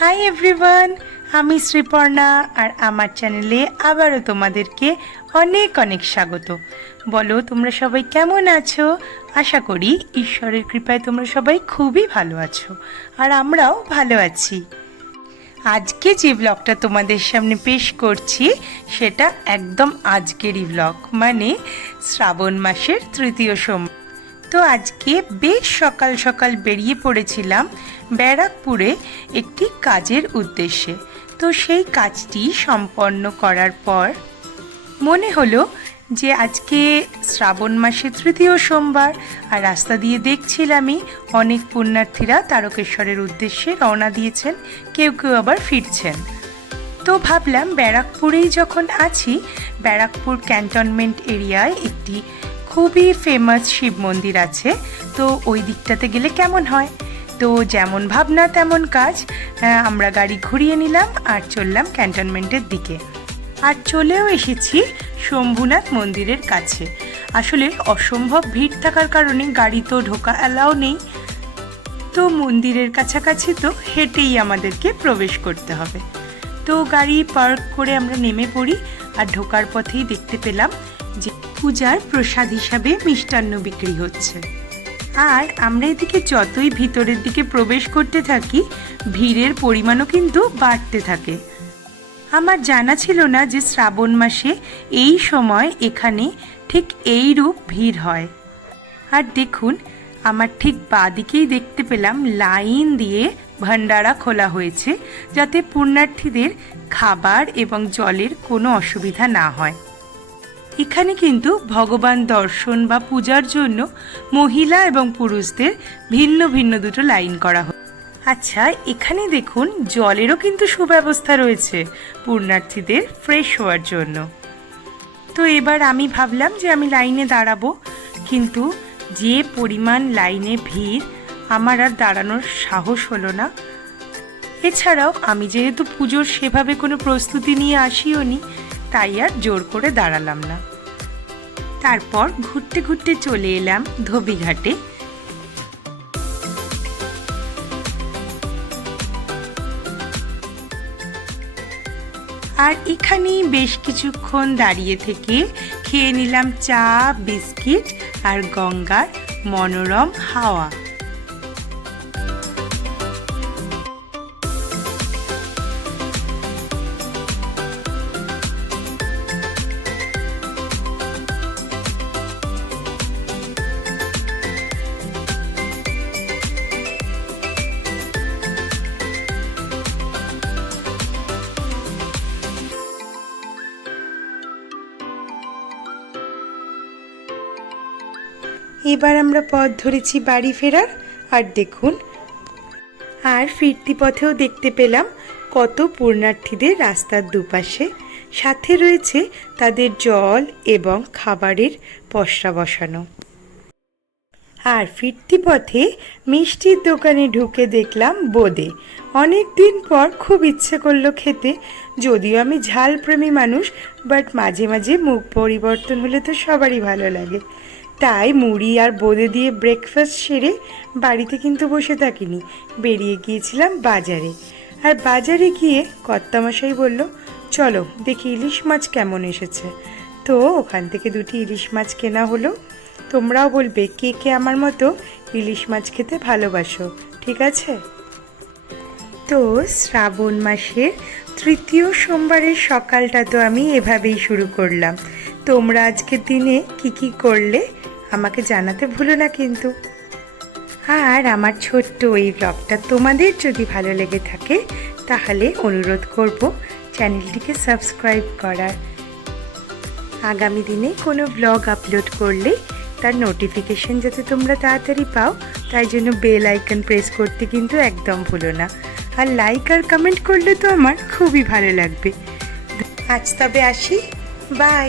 Hi everyone, আমি শ্রীপর্ণা আর আমার চ্যানেলে আবারও তোমাদেরকে অনেক অনেক স্বাগত। বলো তোমরা সবাই কেমন আছো? আশা করি ঈশ্বরের কৃপায় তোমরা সবাই খুবই ভালো আছো আর আমরাও ভালো আছি। আজকে যে ব্লগটা তোমাদের সামনে পেশ করছি সেটা একদম আজকেরই ব্লগ, মানে শ্রাবণ মাসের তৃতীয় সোমবার। তো আজকে বেশ সকাল সকাল বেরিয়ে পড়েছিলাম ব্যারাকপুরে একটি কাজের উদ্দেশ্যে। তো সেই কাজটি সম্পন্ন করার পর মনে হলো যে আজকে শ্রাবণ মাসের তৃতীয় সোমবার, আর রাস্তা দিয়ে দেখছিলামই অনেক পুণ্যার্থীরা তারকেশ্বরের উদ্দেশ্যে রওনা দিয়েছেন, কেউ কেউ আবার ফিরছেন। তো ভাবলাম ব্যারাকপুরেই যখন আছি, ব্যারাকপুর ক্যান্টনমেন্ট এরিয়ায় একটি খুবই ফেমাস শিব মন্দির আছে, তো ওই দিকটাতে গেলে কেমন হয়। তো যেমন ভাবনা তেমন কাজ, আমরা গাড়ি ঘুরিয়ে নিলাম আর চললাম ক্যান্টনমেন্টের দিকে। আর চলেও এসেছি শম্ভুনাথ মন্দিরের কাছে। আসলে অসম্ভব ভিড় থাকার কারণে গাড়ি তো ঢোকা অ্যালাউ নেই, তো মন্দিরের কাছাকাছি তো হেঁটেই আমাদেরকে প্রবেশ করতে হবে। তো গাড়ি পার্ক করে আমরা নেমে পড়ি, আর ঢোকার পথেই দেখতে পেলাম যে পূজার প্রসাদ হিসাবে মিষ্টান্ন বিক্রি হচ্ছে। আর আমরা এদিকে যতই ভিতরের দিকে প্রবেশ করতে থাকি, ভিড়ের পরিমাণও কিন্তু বাড়তে থাকে। আমার জানা ছিল না যে শ্রাবণ মাসে এই সময় এখানে ঠিক এই রূপ ভিড় হয়। আর দেখুন, আমার ঠিক বাঁদিকেই দেখতে পেলাম লাইন দিয়ে ভান্ডারা খোলা হয়েছে, যাতে পুণ্যার্থীদের খাবার এবং জলের কোনো অসুবিধা না হয়। এখানে কিন্তু ভগবান দর্শন বা পূজার জন্য মহিলা এবং পুরুষদের ভিন্ন ভিন্ন দুটো লাইন করা হয়। আচ্ছা, এখানে দেখুন জলেরও কিন্তু সুব্যবস্থা রয়েছে পুণ্যার্থীদের ফ্রেশ হওয়ার জন্য। তো এবার আমি ভাবলাম যে আমি লাইনে দাঁড়াবো, কিন্তু যে পরিমাণ লাইনে ভিড়, আমার আর দাঁড়ানোর সাহস হলো না। এছাড়াও আমি যেহেতু পুজোর সেভাবে কোনো প্রস্তুতি নিয়ে আসিও নি, তাই আর জোর করে দাঁড়ালাম না। তারপর ঘুরতে ঘুরতে চলে এলাম ধোবিঘাটে। আর এখানেই বেশ কিছুক্ষণ দাঁড়িয়ে থেকে খেয়ে নিলাম চা, বিস্কিট আর গঙ্গার মনোরম হাওয়া। এবার আমরা পথ ধরেছি বাড়ি ফেরার। আর দেখুন, আর ফিরতি পথেও দেখতে পেলাম কত পুণ্যার্থীদের রাস্তার দুপাশে, সাথে রয়েছে তাদের জল এবং খাবারের পসরা বসানো। আর ফিরতি পথে মিষ্টির দোকানে ঢুকে দেখলাম বোঁদে। অনেক দিন পর খুব ইচ্ছে করলো খেতে, যদিও আমি ঝাল প্রেমী মানুষ, বাট মাঝে মাঝে মুখ পরিবর্তন হলে তো সবারই ভালো লাগে। তাই মুড়ি আর বোঁদে দিয়ে ব্রেকফাস্ট সেরে বাড়িতে কিন্তু বসে থাকিনি, বেরিয়ে গিয়েছিলাম বাজারে। আর বাজারে গিয়ে কর্তামশাই বলল, চলো দেখি ইলিশ মাছ কেমন এসেছে। তো ওখান থেকে দুটি ইলিশ মাছ কেনা হলো। তোমরাও বলবে কে কে আমার মতো ইলিশ মাছ খেতে ভালোবাসো, ঠিক আছে? তো শ্রাবণ মাসের তৃতীয় সোমবারের সকালটা তো আমি এভাবেই শুরু করলাম। তোমরা আজকের দিনে কি কি করলে আমাকে জানাতে ভুলো না কিন্তু। আর আমার ছোট্ট এই ব্লগটা তোমাদের যদি ভালো লেগে থাকে, তাহলে অনুরোধ করব চ্যানেলটিকে সাবস্ক্রাইব করার। আগামী দিনে কোনো ব্লগ আপলোড করলে তার নোটিফিকেশন যাতে তোমরা তাড়াতাড়ি পাও, তাই জন্য বেল আইকন প্রেস করতে কিন্তু একদম ভুলো না। আর লাইক আর কমেন্ট করলে তো আমার খুবই ভালো লাগবে। আজ তবে আসি, বাই।